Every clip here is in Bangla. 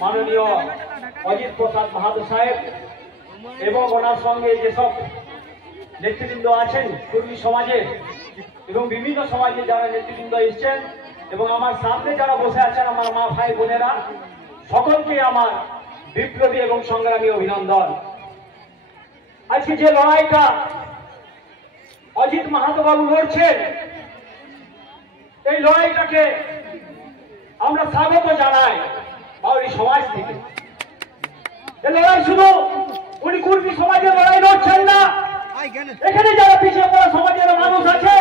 মাননীয় অজিত প্রসাদ মাহাতো সাহেব এবং ওনার সঙ্গে যেসব নেতৃবৃন্দ আছেন কর্মী সমাজের এবং বিভিন্ন সমাজে যারা নেতৃবৃন্দ এসছেন এবং আমার সামনে যারা বসে আছেন আমার মা ভাই বোনেরা, সকলকে আমার বিপ্লবী এবং সংগ্রামী অভিনন্দন। আজকে যে লড়াইটা অজিত মাহাতো বাবু লড়ছেন, এই লড়াইটাকে আমরা স্বাগত জানাই বাউরি সমাজ থেকে। এই লড়াই শুধু উনি কুর্মী সমাজের লড়াই লড়ছেন না, এখানে যারা পিছিয়ে পড়া সমাজের মানুষ আছে,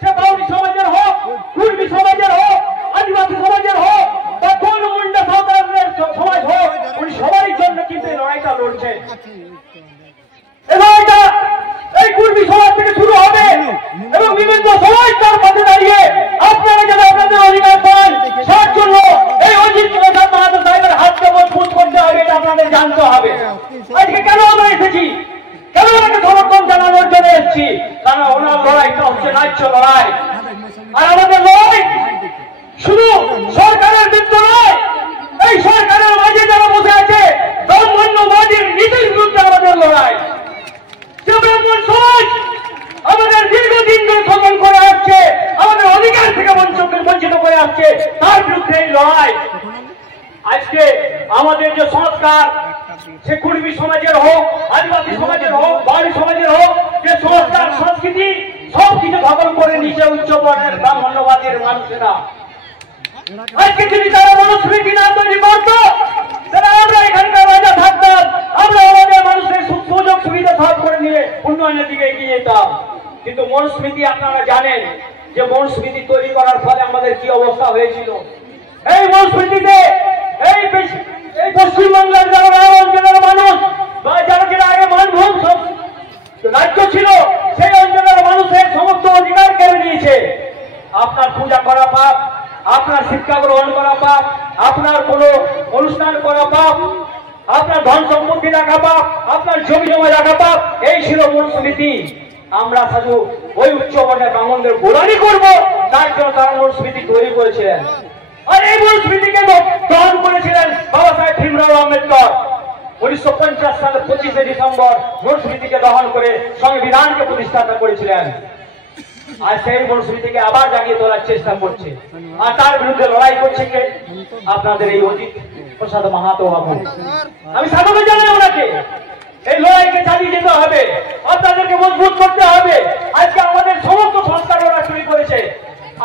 সে বাউরি সমাজের হোক, কুর্মী সমাজের হোক, আদিবাসী সমাজের হোক বা কোন মুন্ডা সাঁওতালের সমাজ হোক, উনি সবারই জন্য কিন্তু এই লড়াইটা লড়ছেন। এই লড়াইটা এই কুর্মী সমাজ থেকে শুরু হবে এবং বিভিন্ন সমাজ তার পাশে দাঁড়িয়ে আপনারা যেন আপনাদের অধিকার পান, তার জন্য এই অজিত প্রসাদ মাহাতো সাহেবের হাতকে মজবুত করতে হবে, এটা আপনাদের জানতে হবে। আজকে কেন আমরা এসেছি, কেন ওনাকে সমর্থন জানানোর জন্য এসেছি, কারণ ওনার লড়াইটা হচ্ছে ন্যায্য লড়াই। আর আমাদের লড়াই শুধু সরকারের বিরুদ্ধে নয়, এই সরকারের মাঝে যারা বসে আছে ব্রাহ্মণ্যবাদীর নীতির বিরুদ্ধে আমাদের লড়াই। যে ব্রাহ্মণ সমাজ আমাদের দীর্ঘদিন ধরে শোষণ করে আসছে, আমাদের অধিকার থেকে বঞ্চিত করে আসছে, তার বিরুদ্ধে এই লড়াই। আজকে আমাদের যে সংস্কার, সে কুর্মী সমাজের হোক, আদিবাসী সমাজের হোক, বাউরি সমাজের হোক, যে সংস্কার সংস্কৃতি সবকিছু দখল করে নিচে উচ্চ বর্ণের ব্রাহ্মণ্যবাদের মানুষেরা। আজকে যদি তারা মনুস্মৃতি না তৈরি করত, তাহলে আমরা এখানকার রাজা থাকতাম, আমরা আমাদের মানুষের সুযোগ সুবিধা সব করে নিয়ে উন্নয়নের দিকে এগিয়ে যেতাম। কিন্তু মনুস্মৃতি আপনারা জানেন যে মনুস্মৃতি তৈরি করার ফলে আমাদের কি অবস্থা হয়েছিল। এই মনুস্মৃতিতে এই পশ্চিমবাংলার যারা অঞ্চলের মানুষ বা যারা যেটা আগে মানভূম রাজ্য ছিল, সেই অঞ্চলের মানুষের সমস্ত অধিকার কেড়ে নিয়েছে। আপনার পূজা করা পাপ, আপনার শিক্ষা গ্রহণ করা পাপ, আপনার কোন অনুষ্ঠান করা পাপ, আপনার ধন সম্পত্তি রাখা পাপ, আপনার জমি জমা রাখা পাপ, এই ছিল মনুস্মৃতি। আমরা শুধু ওই উচ্চ বর্ণের ব্রাহ্মণদের গোলামি করবো, তার জন্য তারা মনুস্মৃতি তৈরি করেছিলেন। আর এই মনুস্মৃতিকে গ্রহণ করেছিলেন বাবা সাহেব ভীমরাও আম্বেদকর 1950 সালের 25শে ডিসেম্বর মনুস্মৃতিকে দহন করে সংবিধানকে প্রতিষ্ঠাতা করেছিলেন। আর সেই মনুস্মৃতিকে আবার জাগিয়ে তোলার চেষ্টা করছে, আর তার বিরুদ্ধে লড়াই করছে কে? আপনাদের এই অজিত প্রসাদ মাহাতো বাবু। আমি স্বাগত জানাই ওনাকে। এই লড়াইকে চালিয়ে যেতে হবে, আপনাদেরকে মজবুত করতে হবে। আজকে আমাদের সমস্ত সংস্কার ওরা চুরি করেছে।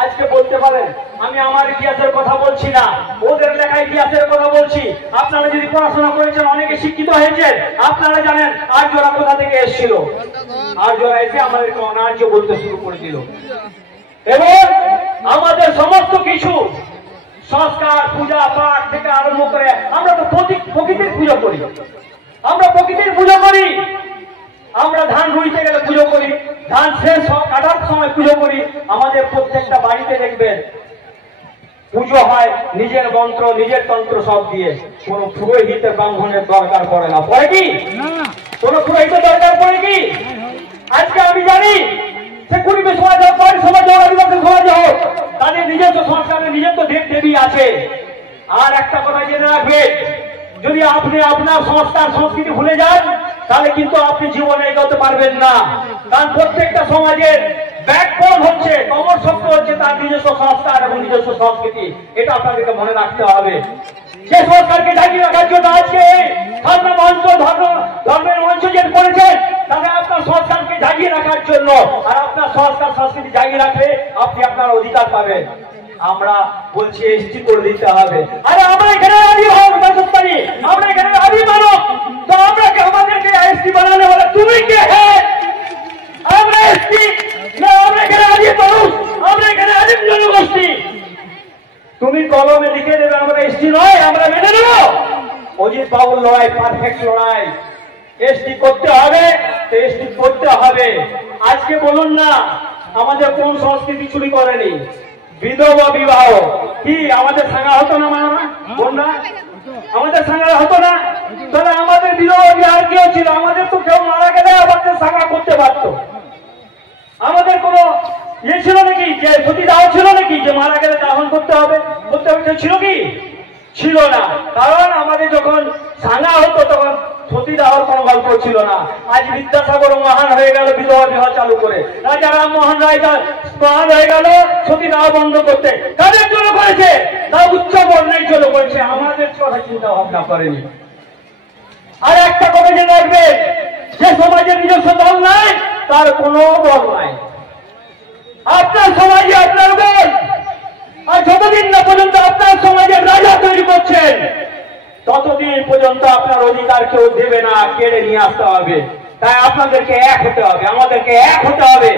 আজকে বলতে পারেন আমি আমার ইতিহাসের কথা বলছি না, ওদের লেখা ইতিহাসের কথা বলছি। আপনারা যদি পড়াশোনা করেছেন, অনেকে শিক্ষিত হয়েছেন, আপনারা জানেন আর্যরা কোথা থেকে এসেছিল। আর্যরা এসে আমাদেরকে অনার্য বলতে শুরু করে দিল এবং আমাদের সমস্ত কিছু সংস্কার পূজা পাঠ থেকে আরম্ভ করে আমরা তো প্রকৃতির পুজো করি, আমরা প্রকৃতির পুজো করি। আমরা ধান রুইতে গেলে পুজো করি, ধান শেষ কাটার সময় পুজো করি। আমাদের প্রত্যেকটা বাড়িতে দেখবেন পুজো হয় নিজের মন্ত্র নিজের তন্ত্র সব দিয়ে। কোন পুরোহিতের ব্রাহ্মণের দরকার পড়ে না, পড়ে কি? কোন পুরোহিতের দরকার পড়ে কি? আজকে আমি জানি সে কুর্মী সমাজ হোক, বাউরি সমাজ হোক, আদিবাসী সমাজ হোক, তাদের নিজস্ব সংস্কারের নিজস্ব দেব দেবী আছে। আর একটা কথা জেনে রাখবেন, যদি আপনি আপনার সংস্কার সংস্কৃতি ভুলে যান, তাহলে কিন্তু আপনি জীবনে এগোতে পারবেন না। কারণ প্রত্যেকটা সমাজের ব্যাকবোন হচ্ছে, কমর শক্ত হচ্ছে তার নিজস্ব সংস্কার এবং নিজস্ব সংস্কৃতি। এটা আপনাদেরকে মনে রাখতে হবে। যে সংস্কারকে জাগিয়ে রাখার জন্য আজকে ধর্মের মঞ্চ যে করেছেন, তাহলে আপনার সংস্কারকে জাগিয়ে রাখার জন্য, আর আপনার সংস্কার সংস্কৃতি জাগিয়ে রাখলে আপনি আপনার অধিকার পাবেন। আমরা বলছি এসটি করে দিতে হবে। আরে আমরা এখানে আদি পারি, আমরা এখানে আদি মানব, তো আমরা আমাদেরকে এসটি বানালে বলে তুমি কে? হ্যাঁ আমরা এসটি না, আমরা এখানে আদি মানুষ, আমরা এখানে আদিম জনগোষ্ঠী। তুমি কলমে লিখে দেবে আমরা এসটি নয়, আমরা মেনে নেব। অজিত বাবুর লড়াই পারফেক্ট লড়াই। এসটি করতে হবে তো এসটি করতে হবে। আজকে বলুন না আমাদের কোন সংস্কৃতি চুরি করেনি? বিধবা বিবাহ কি আমাদের সাঙ্গা হতো না? বন্যা আমাদের সাঙ্গা হতো না? তাহলে আমাদের বিধবা বিবাহ কেউ ছিল? আমাদের তো কেউ মারা গেলে আমাদের সাঙ্গা করতে পারত। আমাদের কোন ইয়ে ছিল নাকি যে সতীদাহ ছিল নাকি যে মারা গেলে দাহন করতে হবে? ছিল কি? ছিল না, কারণ আমাদের যখন সাঙ্গা হতো তখন সতীদাহর কোনো গল্প ছিল না। আজ বিদ্যাসাগর মহান হয়ে গেল বিধবা বিবাহ চালু করে, রাজা রামমোহন রায় মহান হয়ে গেল সতীদাহ বন্ধ করতে। কাদের জন্য করেছে? তা উচ্চ বর্ণের জন্য করেছে, আমাদের কথা চিন্তা ভাবনা করেনি। আর একটা কথা জেনে রাখবেন, যে সমাজের নিজস্ব দল নাই তার কোনো বল নাই। আপনার সমাজে আপনার বল, আর যতদিন না পর্যন্ত আপনার সমাজের রাজা তৈরি করছেন ততদিন পর্যন্ত আপনার অধিকার কেউ দেবে না, কেড়ে নিয়ে আসতে হবে। তাই আপনাদেরকে এক হতে হবে, আমাদেরকে এক হতে হবে,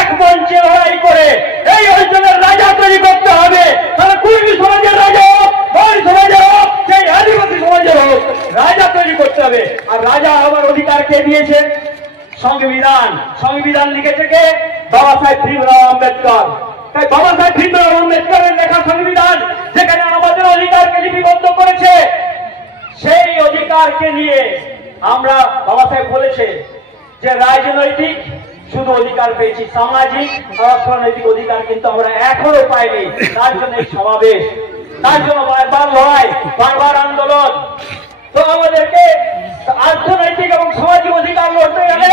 এক মঞ্চে লড়াই করে এই অঞ্চলের রাজা তৈরি করতে হবে। তাহলে কুর্মী সমাজের রাজা হোক, বল সমাজের হোক, সেই আদিবাসী সমাজের হোক, রাজা তৈরি করতে হবে। আর রাজা হওয়ার অধিকার কে দিয়েছে? সংবিধান। সংবিধান লিখেছে কে? বাবা সাহেব ভীমরাও আম্বেদকর। তাই বাবা সাহেব ভীমরাও আম্বেদকরের লেখা সংবিধান যেখানে আমাদের অধিকারকে লিপিবদ্ধ করেছে, সেই অধিকারকে নিয়ে আমরা, বাবা সাহেব বলেছে যে রাজনৈতিক শুধু অধিকার পেয়েছি, সামাজিক অর্থনৈতিক অধিকার কিন্তু আমরা এখনো পাইনি। তার জন্য এই সমাবেশ, তার জন্য বারবার লড়াই, বারবার আন্দোলন। তো আমাদেরকে অর্থনৈতিক এবং সামাজিক অধিকার লড়তে গেলে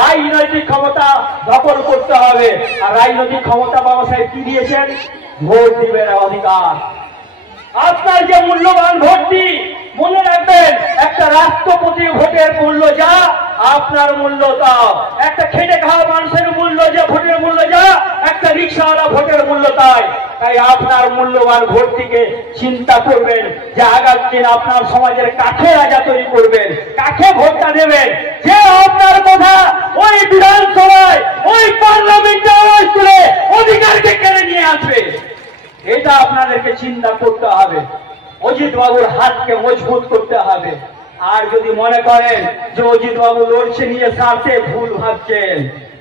রাজনৈতিক ক্ষমতা দখল করতে হবে। আর রাজনৈতিক ক্ষমতা বাবা সাহেব কি দিয়েছেন? ভোট দিবেন অধিকার। আপনার যে মূল্যবান ভোটটি, মনে রাখবেন, একটা রাষ্ট্রপতি ভোটের মূল্য যা, আপনার মূল্য তা। একটা খেটে খাওয়া মানুষের মূল্য যে, ভোটের মূল্য যা, একটা রিক্সাওয়ালা ভোটের মূল্য তাই। তাই আপনার মূল্যবান ভোটটিকে চিন্তা করবেন যে আগামী দিন আপনার সমাজের কাকে রাজা তৈরি করবেন, কাকে ভোটটা দেবেন, যে আপনার কথা ওই বিধানসভায়, ওই পার্লামেন্টে আওয়াজ তুলে অধিকারকে কেড়ে নিয়ে আসবে। এটা আপনাদেরকে চিন্তা করতে হবে। অজিত বাবুর হাতকে মজবুত করতে হবে। আর যদি মনে করেন যে অজিত বাবু লড়ছে নিয়ে স্বার্থে, ভুল ভাবছেন,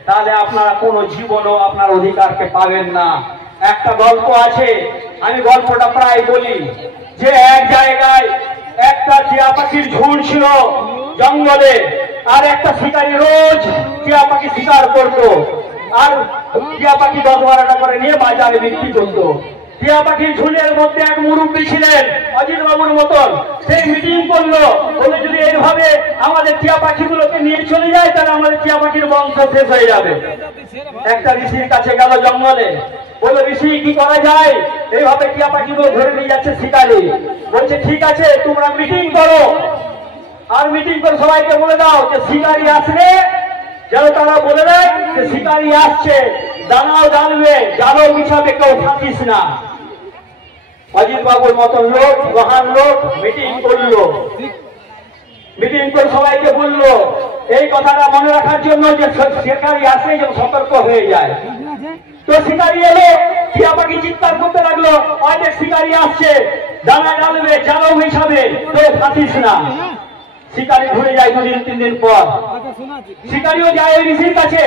তাহলে আপনারা কোনো জীবনও আপনার অধিকারকে পাবেন না। একটা গল্প আছে, আমি গল্পটা প্রায় বলি, যে এক জায়গায় একটা টিয়া পাখির ঝুড় ছিল জঙ্গলে, আর একটা শিকারী রোজ টিয়া পাখি শিকার করতো, আর টিয়া পাখি 10-12টা করে নিয়ে বাজারে বিক্রি করতো। টিয়া পাখির ঝুলের মধ্যে এক মুরব্বী ছিলেন অজিত বাবুর মতন, সেই মিটিং করলো, বলে যদি এইভাবে আমাদের টিয়া পাখিগুলোকে নিয়ে চলে যায় তাহলে আমাদের টিয়া পাখির বংশ শেষ হয়ে যাবে। একটা ঋষির কাছে গেল জঙ্গলে, বললো ঋষি কি করা যায়, এইভাবে টিয়া পাখিগুলো ধরে নিয়ে যাচ্ছে শিকারি। বলছে ঠিক আছে, তোমরা মিটিং করো, আর মিটিং করে সবাইকে বলে দাও যে শিকারি আসলে যেন তারা বলে দেয় যে শিকারি আসছে, দানাও জানবে, জালও বিছাবে, কেউ থাকিস না। অজিত বাবুর মতন লোক, মহান লোক মিটিং করলো, মিটিং করে সবাইকে বললো এই কথাটা মনে রাখার জন্য যে শিকারি আসে যেন সতর্ক হয়ে যায়। তো শিকারি এলো, টিয়া পাখি চিৎকার করতে লাগলো, অনেক শিকারি আসছে, দানা জ্বালবে, জালও বিছাবে, কেউ থাকিস না। শিকারি ঘুরে যায় 2-3 দিন পর, শিকারিও যায় ঋষির কাছে,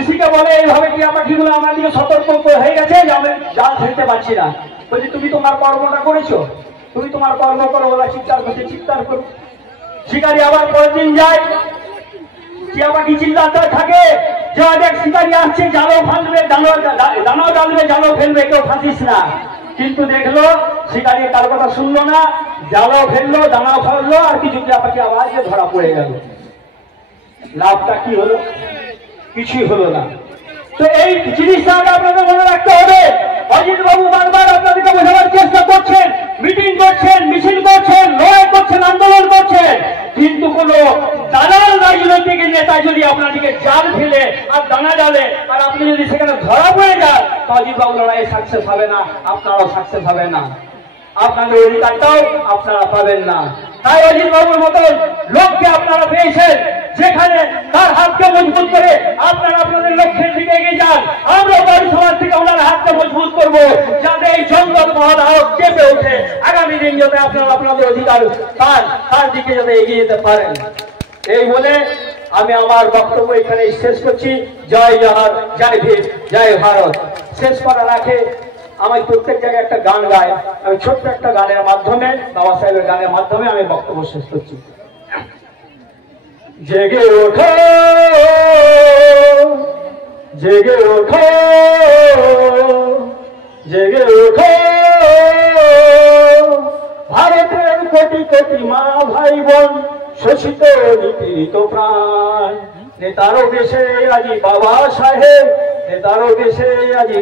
ঋষিকে বলে এইভাবে টিয়া পাখিগুলো আমার দিকে সতর্ক হয়ে গেছে যে আমি জাল ফেলতে পারছি না। বলছি তুমি তোমার কর্মটা করেছো, তুমি তোমার কর্ম করো, ওরা চিৎকার করছে, চিৎকার করো। শিকারি আবার পরের দিন যায়, টিয়া পাখি চিল্লাতে থাকে যে অনেক শিকারি আসছে, জালও ফাঁসবে, দানাও জ্বালবে, জালও ফেলবে, কেউ ফাঁসিস না। কিন্তু দেখলো শিকারি তার কথা শুনলো না, জালও ফেললো, দানাও ফেললো, আর কিছু টিয়া পাখি আবার ধরা পড়ে গেল। লাভটা কি হলো? কিছুই হলো না। তো এই জিনিসটা আপনাদের মনে রাখতে হবে। অজিত বাবু বারবার আপনাদেরকে বোঝানোর চেষ্টা করছেন, মিটিং করছেন, মিছিল করছেন, লড়াই করছেন, আন্দোলন করছেন, কিন্তু কোন দালাল রাজনৈতিক নেতা যদি আপনাদেরকে জাল ফেলে আর দানা জ্বালে আর আপনি যদি সেখানে ধরা পড়ে যান, তো অজিত বাবু লড়াই সাকসেস হবে না, আপনারাও সাকসেস হবে না, আপনাদের অধিকারটাও আপনারা পাবেন না। তাই অজিত বাবুর মতন লোককে আপনারা পেয়েছেন, যেখানে তার হাতকে মজবুত করে আপনারা আপনাদের লক্ষ্যের দিকে এগিয়ে যান। আমরা বাড়ি সমাজ থেকে ওনার হাতকে মজবুত করবো, যাতে এই জঙ্গল মহানায়ক চেপে ওঠে। আগামী দিন যাতে আপনারা আপনাদের অধিকার পান, তার দিকে যাতে এগিয়ে যেতে পারেন। এই বলে আমি আমার বক্তব্য এখানে শেষ করছি। জয় জওয়ার, জয় ভীম, জয় ভারত। শেষ করার আগে আমি প্রত্যেক জায়গায় একটা গান গাই, আমি ছোট্ট একটা গানের মাধ্যমে, বাবা সাহেবের গানের মাধ্যমে আমি বক্তব্য শেষ করছি। জেগে ওঠো, জেগে ওঠো, জেগে ওঠো, কোটি কোটি মা ভাই বোন শোষিত নিপীড়িত প্রাণ নেতারও বেশে আজি বাবা সাহেব নেতারও বেশে আজি